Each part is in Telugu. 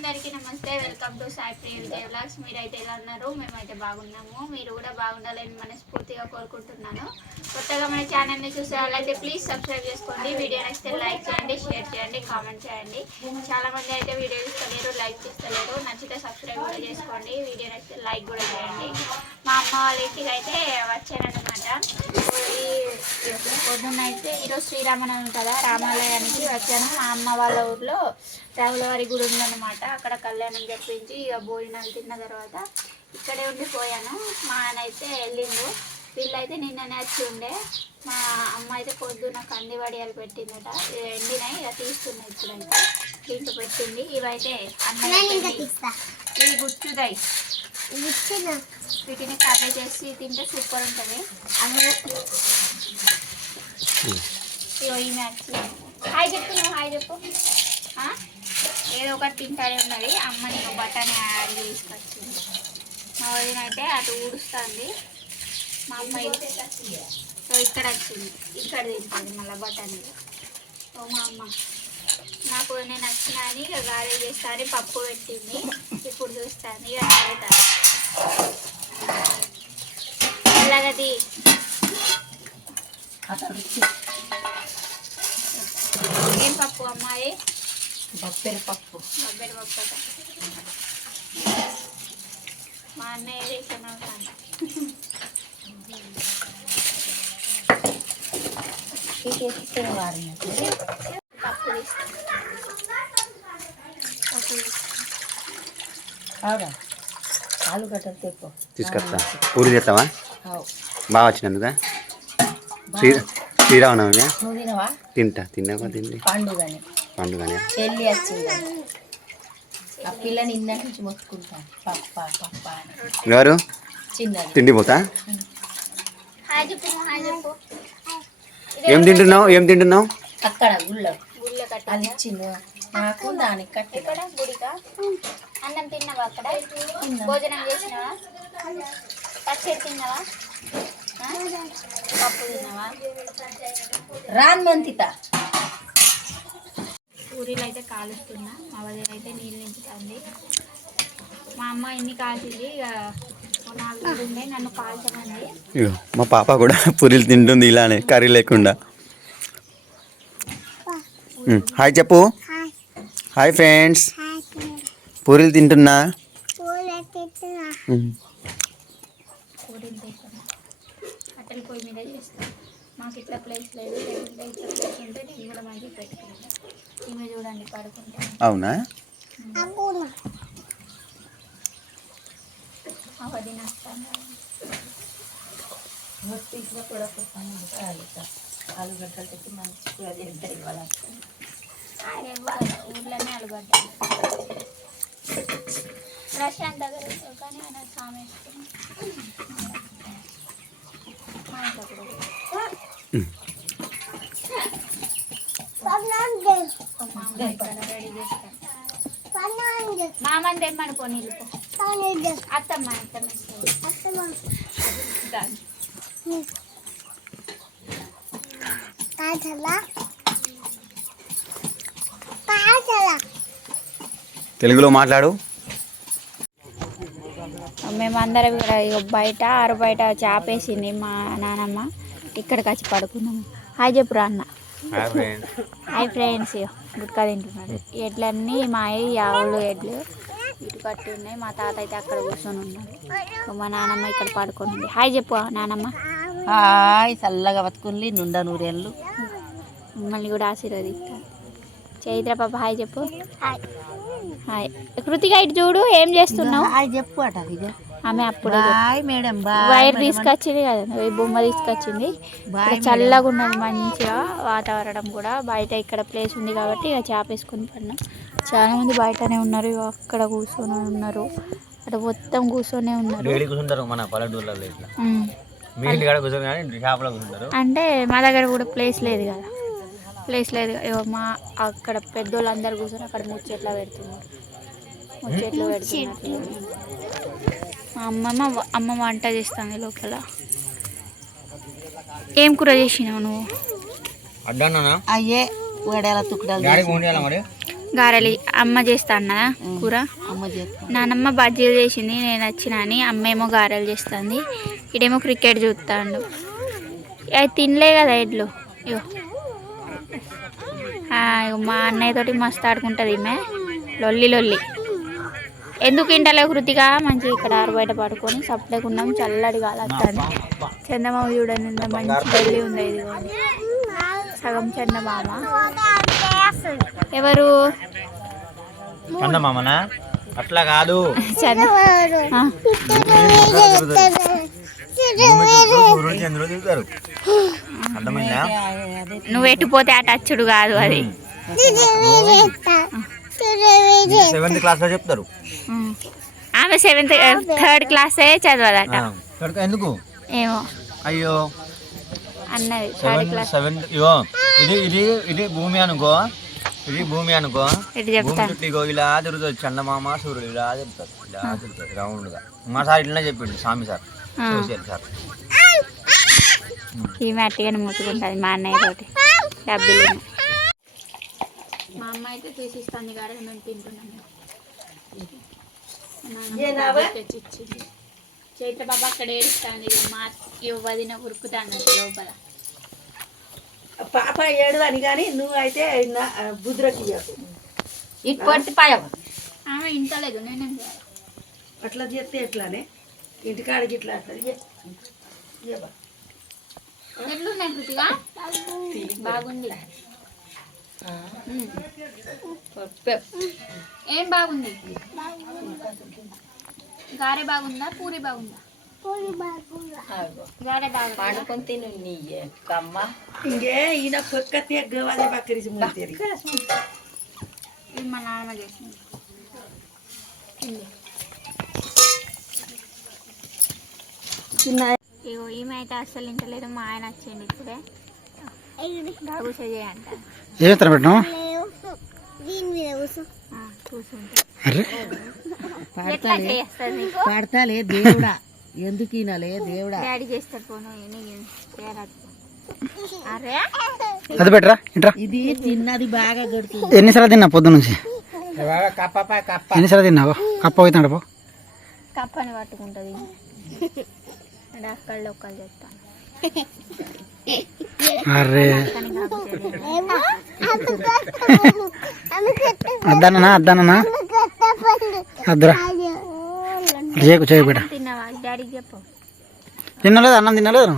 అందరికీ నమస్తే welcome to Sai Priya Vijay vlogs. మీరైతే ఎలా ఉన్నారు? మేమైతే బాగున్నాము. మీరు కూడా బాగుండాలని మనస్ఫూర్తిగా కోరుకుంటున్నాను. కొత్తగా మన ఛానల్ని చూసే వాళ్ళైతే ప్లీజ్ సబ్స్క్రైబ్ చేసుకోండి. వీడియో నచ్చితే లైక్ చేయండి షేర్ చేయండి కామెంట్ చేయండి. చాలా మంది అయితే వీడియో చూస్తలేరు లైక్ చేస్తలేరు నచ్చితే సబ్స్క్రైబ్ కూడా చేసుకోండి. వీడియో నచ్చితే లైక్ కూడా చేయండి. మా అమ్మ వాళ్ళ ఇంటికి అయితే వచ్చారనమాట పొద్దున్న అయితే ఈరోజు శ్రీరామనవమి కదా రామాలయానికి వచ్చాను. మా అమ్మ వాళ్ళ ఊర్లో రాములవారి గుడి ఉందన్నమాట. అక్కడ కళ్యాణం జరిపించి ఇక భోజనాలు తిన్న తర్వాత ఇక్కడే ఉండిపోయాను. మా ఆయన అయితే వెళ్ళిండు. వీళ్ళైతే నిన్ననే వచ్చి ఉండే. మా అమ్మ అయితే పొద్దున్న కంది వడియాలు పెట్టిందట. ఎండినాయి ఇక తీస్తున్నాయి ఇప్పుడైతే. దీంట్లో పెట్టింది. ఇవైతే అన్నయ్య ఇవి గుచ్చుతాయి వీటిని కర్రీ చేసి తింటే సూపర్ ఉంటుంది. వచ్చి హాయ్ చెప్పు నువ్వు హాయ్ చెప్పు. ఏదో ఒకటి తింటానే ఉన్నది. అమ్మ నేను బటానీ యాడ్ తీసుకొచ్చింది మా వదిన అయితే అటు ఊడుస్తుంది. మా అమ్మ అయితే సో ఇక్కడ వచ్చింది. ఇక్కడ తింటుంది మళ్ళీ బటానీ ఓ మా అమ్మ. నాకు నేను వచ్చిన అని ఇక గారె చేస్తాను పప్పు పెట్టింది. ఇప్పుడు చూస్తాను ఇక తాగుతాను అలాగది ఏం పప్పు అమ్మాయి? బొప్పెరి పప్పు బొబ్బరి పప్పు. మా అన్నయ్య పప్పు. అవునా? ఆలుగడ్డలు తెప్పు. తీసుకొస్తా. పూరి చేస్తావా? బాగా వచ్చినందుక? శ్రీ శ్రీరామనవమి. తింటా తిన్నాక తిండి? పండుగని. పండుగనే. చెల్లి వచ్చింది ఆ పిల్లని ఇందాక నుంచి మొత్తుకుంటా. పప్ప పప్ప అని. ఎవరు? చిన్నది. తిండి పోతా? ఏం తింటున్నావు? ఏం తింటున్నావు? అక్కడ గుళ్ళ. గుళ్ళ అది కట్టాలి ఇచ్చింది. నాకు దానికి కట్టి ఎక్కడ? గుడికా? అన్నం తిన్నావా అక్కడ? భోజనం చేసినావా? పచ్చడి తిన్నావా? పప్పు తిన్నావా రాన్ మంతిత. పూరీలు అయితే కాలుస్తున్నా మా వదిన అయితే నీళ్ళు నింపుతుంది. మా అమ్మ ఇన్ని కాల్చింది? నన్ను కాల్చమంది. ఇగో మా పాప కూడా పూరీలు తింటుంది ఇలానే కర్రీ లేకుండా. హాయ్ చెప్పు. హాయ్. ఫ్రెండ్స్. పూరీలు తింటున్నా ఉమ్, పూరీలు తెచ్చాను కట్టెల పొయ్యి మీద చేస్తాను మాకు ఇట్లా ప్లేస్ లేదు లేకుంటే ఇట్లా ప్లేస్ ఉంటే నేను కూడా మంచిగా ఈమె చూడండి పడుకుంటాను అవునా? మొత్తం కూడా ఆలుగడ్డలు తెచ్చి మంచి కూర తింటాయి ఇవాళ ఊర్లోనే అలగడ్డ ప్రశాంత్ దగ్గర కానీ ఆయన స్వామి మా ఇంట్లో కూడా మా అమ్మ ఇక్కడ రెడీ చేస్తాను మామని తెమ్మని అత్తమ్మ. తెలుగులో మాట్లాడు. మేమందరం ఇక్కడ బయట ఆరు బయట చాపేసింది మా నానమ్మ. ఇక్కడికి వచ్చి పడుకున్నాము హాయ్ చెప్పురా అన్న. హాయ్ ఫ్రెండ్స్ గుట్కా తింటున్నాడు. ఎడ్లన్నీ మా అయ్యి ఆవులు ఎడ్లు ఇటు కట్టి ఉన్నాయి మా తాత అయితే అక్కడ కూర్చొని ఉన్నాడు. మా నానమ్మ ఇక్కడ పడుకొని ఉంది. హాయ్ చెప్పు నానమ్మ. హాయ్ చల్లగా బతుకుని నుండ నూరేళ్ళు. మిమ్మల్ని కూడా ఆశీర్వదిస్తాను. చైత్ర పాప హాయ్ చెప్పు. హాయ్ హాయ్ కృతిక ఇటు చూడు ఏం చేస్తున్నావు? హాయ్ చెప్పు అట ఆమె అప్పుడే బాయ్ మేడం వైర్ తీసుకొచ్చింది కదా ఈ బొమ్మ తీసుకొచ్చింది. చల్లగా ఉన్నది మంచిగా వాతావరణం కూడా. బయట ఇక్కడ ప్లేస్ ఉంది కాబట్టి ఇక చేపేసుకొని పడినాం చాలా మంది బయటనే ఉన్నారు ఇగో అక్కడ కూర్చొని ఉన్నారు. అక్కడ మొత్తం కూర్చొనే ఉన్నారు. మన ఇట్లా. అంటే మా దగ్గర కూడా ప్లేస్ లేదు కదా. ప్లేస్ లేదు. మా అక్కడ పెద్దోళ్ళు అందరు కూర్చొని అక్కడ ముచ్చట్లు పెడుతున్నారు. ముచ్చట్లు. పెడుతున్నారు. మా అమ్మమ్మ వ- అమ్మ వంట చేస్తుంది లోపల. ఏం కూర చేసినావు నువ్వు? అయ్యే వడేల తుక్కడాలు గారెలు అమ్మ చేస్తా అన్నదా కూర? అమ్మ చేస్తాం నానమ్మ బజ్జీలు చేసింది నేను వచ్చిన అని అమ్మేమో గారెలు చేస్తుంది. ఇడేమో క్రికెట్ చూస్తాడు అవి తినలే కదా ఆ, ఇగో మా అన్నయ్య తోటి మస్తు ఆడుకుంటుంది ఈమె. లొల్లి లొల్లి. ఎందుకు ఇంటలే కృతిగా మంచి ఇక్కడ ఆరు బయట పడుకొని సప్లేకున్నాం చల్లడి కాలొస్తుంది చందమామ చూడండి ఎంత మంచి పెళ్ళి ఉంది ఇది సగం చందమామ. ఎవరు? చందమామనా? అట్లా కాదు. నువ్వు ఎట్టుపోతే అటు అచ్చుడు కాదు అది. సెవెంత్ క్లాస్లో చెప్తారు. ఆమె సెవెంత్ థర్డ్ క్లాసే చదవదట. ఎందుకు? ఏమో. అయ్యో. అన్నది థర్డ్ క్లాస్ సెవెంత్ ఇగో ఇది ఇది ఇది భూమి అనుకో. ఇది భూమి అనుకో. భూమి చుట్టూ ఇగో ఇలా తిరుగుతుంది చందమామ సూర్యుడు ఇలా తిరుగుతారు ఇలా తిరుగుతారు రౌండ్గా మా సార్ ఇట్లనే చెప్పిండు స్వామి సార్. Social sir. ఈమె అట్టిగానే ముట్టుకుంటుంది మా అన్నయ్య తోటి. డబ్బులు అమ్మ అయితే తీసిస్తుంది కానీ మేము తింటున్నాము తెచ్చిచ్చింది చైత్ర బాబా అక్కడ ఏడుస్తుంది మా వదిన ఉరుకుతాను లోపల. పాప ఏడు అని కానీ నువ్వు అయితే బుద్రకి ఇటు పడితే పాయం ఆమె ఇంటలేదు నేనేం అట్లా చేస్తే ఎట్లానే? ఇంటికాడికి ఇట్లా. ఎట్లున్నాయి బాగుంది. ఏం బాగుంది? గారె బాగుందా? పూరి బాగుందా? గారె బాగుందా? పండుకొని తిను నీ కమ్మ ఇంకే ఈయన పక్క తెగ్గవాలి పక్కరిసి ముంతేరి ఇది మా నాన్న చేసింది. ఇగో ఈమె అయితే అస్సలు ఇంటలేదు మా ఆయన వచ్చింది ఇప్పుడే. బాగు చేయంట ఏం ఎత్తన పెట్టినావు అరే. పడతాలే దేవుడా. ఎందుకు ఈనాలే దేవుడా. అది పెట్టరా ఇంట్రా. ఇది తిన్నది బాగా గడుతుంది. ఎన్నిసార్లు తిన్నా పొద్దు నుంచి? ఎన్నిసార్లు తిన్నావు? కప్ప అవుతాడు పో. కప్పని పట్టుకుంటుంది. చెప్తాను. అరే. కానీ కాకపోతే అద్దానన్నా అద్దానన్నా చేయకు చేయకు బిడ్డ. తినలేదు అన్నం తినలేదు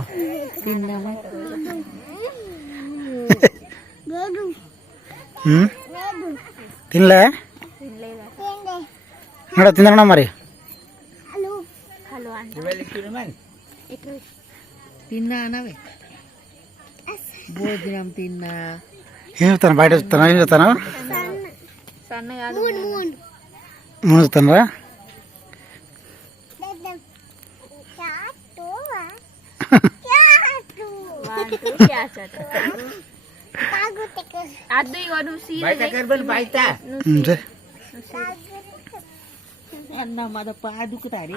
తినలే? తినలేదా తిందనా మరి? తిన్నా అనవే భోజనం తిన్నా. ఏం చెప్తాను? బయట చెప్తాను? ఏం చెప్తాను? సన్న కాదు. ముందు చెప్తానరా? పాదుకుతారి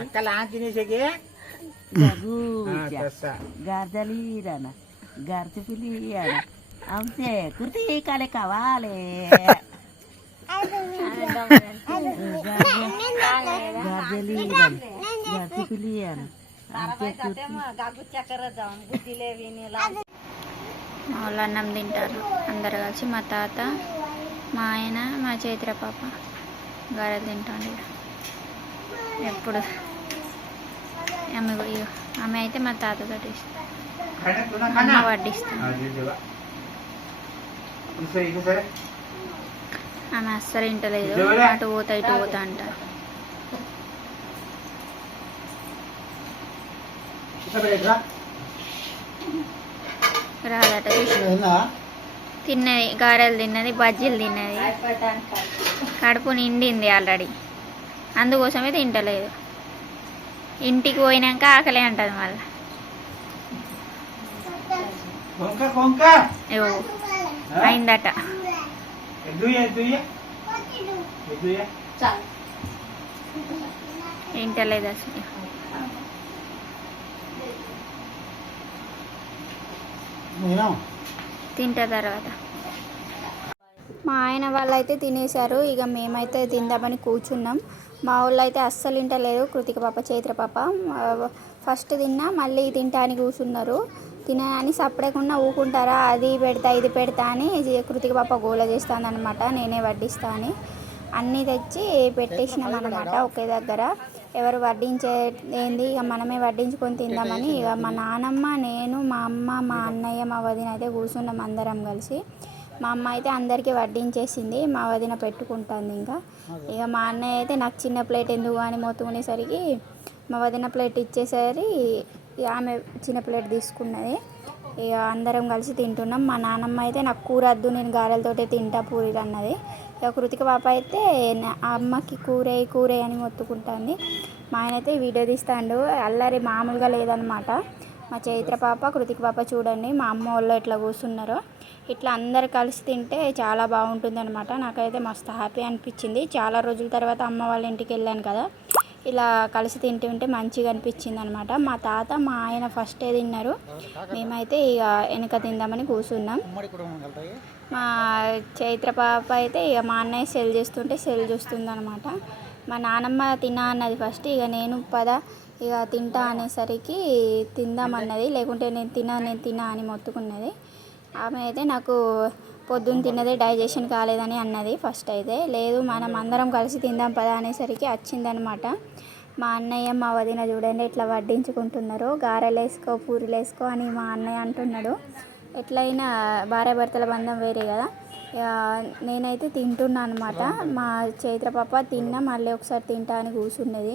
గర్దలీరన? గర్ద పిలియన అంతే కుర్తి కాలే కావాలి మా వాళ్ళు అన్నం తింటారు. అందరు కలిసి మా తాత మా ఆయన మా చైత్ర పాప గారెలు తింటాను ఎప్పుడు? ఆమె ఆమె అయితే మా తాతతో ఇస్తాను అమ్మ వడ్డిస్తాను ఆమె అస్సలు ఇంటలేదు అటు పోతా ఇటు పోతా అంట రాదట. తిన్నది గారెలు తిన్నది బజ్జీలు తిన్నది. కడుపు నిండింది ఆల్రెడీ. అందుకోసమే తింటలేదు. ఇంటికి పోయినాక ఆకలి అంటది మళ్ళీ. ఏవో అయిందట. తింటలేదు అసలు తింటా తర్వాత. మా ఆయన వాళ్ళైతే తినేశారు. ఇక మేమైతే తిందామని కూర్చున్నాం. మా వాళ్ళు అయితే అస్సలు తింటలేరు కృతిక పాప చైత్ర పాప. ఫస్ట్ తిన్నా మళ్ళీ తింటా అని కూర్చున్నారు. తినని సపడకుండా ఊకుంటారా? అది పెడతా ఇది పెడతా అని కృతిక పాప గోల చేస్తానమాట అనమాట నేనే వడ్డిస్తా అని. అన్నీ తెచ్చి పెట్టేసినాం అనమాట ఒకే దగ్గర. ఎవరు వడ్డించే ఏంది? ఇక మనమే వడ్డించుకొని తిందామని. ఇక మా నానమ్మ నేను మా అమ్మ మా అన్నయ్య మా వదిన అయితే కూర్చున్నాం అందరం కలిసి. మా అమ్మ అయితే అందరికీ వడ్డించేసింది. మా వదిన పెట్టుకుంటుంది ఇంకా. ఇక మా అన్నయ్య అయితే నాకు చిన్న ప్లేట్ ఎందుకు అని మొత్తుకునేసరికి మా వదిన ప్లేట్ ఇచ్చేసరి ఆమె చిన్న ప్లేట్ తీసుకున్నది. ఇక అందరం కలిసి తింటున్నాం. మా నాన్నమ్మ అయితే నాకు కూర వద్దు నేను గారెలతోటే తింటా పూరీలు అన్నది. ఇక కృతిక పాప అయితే ఆ అమ్మకి కూరే కూరే అని మొత్తుకుంటుంది. మా ఆయన అయితే వీడియో తీస్తాడు. అల్లరి మామూలుగా లేదనమాట మా చైత్ర పాప కృతిక పాప చూడండి. మా అమ్మ వాళ్ళు ఎట్లా కూర్చున్నారో. ఇట్లా అందరు కలిసి తింటే చాలా బాగుంటుంది అనమాట నాకైతే మస్తు హ్యాపీ అనిపించింది. చాలా రోజుల తర్వాత అమ్మ వాళ్ళ ఇంటికి వెళ్ళాను కదా. ఇలా కలిసి తింటుంటే మంచిగా అనిపించింది అనమాట మా తాత మా ఆయన ఫస్టే తిన్నారు. మేమైతే ఇక వెనక తిందామని కూర్చున్నాం. మా చైత్ర పాప అయితే ఇక మా అన్నయ్య సెల్ చేస్తుంటే సెల్ చూస్తుంది అనమాట మా నానమ్మ తినా అన్నది ఫస్ట్ ఇక నేను పద ఇక తింటా అనేసరికి తిందామన్నది లేకుంటే నేను తినా నేను తినా అని మొత్తుకున్నది. ఆమె అయితే నాకు పొద్దున్న తిన్నదే డైజెషన్ కాలేదని అన్నది ఫస్ట్ అయితే. లేదు మనం అందరం కలిసి తిందాం పదా అనేసరికి వచ్చిందనమాట మా అన్నయ్య మా వదిన చూడండి ఇట్లా వడ్డించుకుంటున్నారు గారెలు వేసుకో పూరీలు వేసుకో అని మా అన్నయ్య అంటున్నాడు. ఎట్లయినా భార్యాభర్తల బంధం వేరే కదా. నేనైతే తింటున్నా అనమాట మా చైత్ర పాప తిన్నా మళ్ళీ ఒకసారి తింటా అని కూర్చున్నది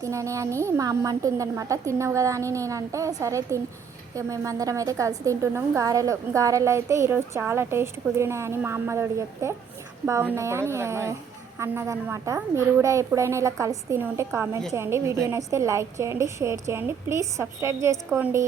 తినని అని మా అమ్మ అంటుందనమాట తిన్నావు కదా అని నేనంటే సరే తిన్ ఇక మేమందరం అయితే కలిసి తింటున్నాం. గారెలు గారెలు అయితే ఈరోజు చాలా టేస్ట్ కుదిరినాయని మా అమ్మతోడు చెప్తే బాగున్నాయని అన్నదనమాట మీరు కూడా ఎప్పుడైనా ఇలా కలిసి తిని ఉంటే కామెంట్ చేయండి. వీడియో నచ్చితే లైక్ చేయండి షేర్ చేయండి. ప్లీజ్ సబ్స్క్రైబ్ చేసుకోండి.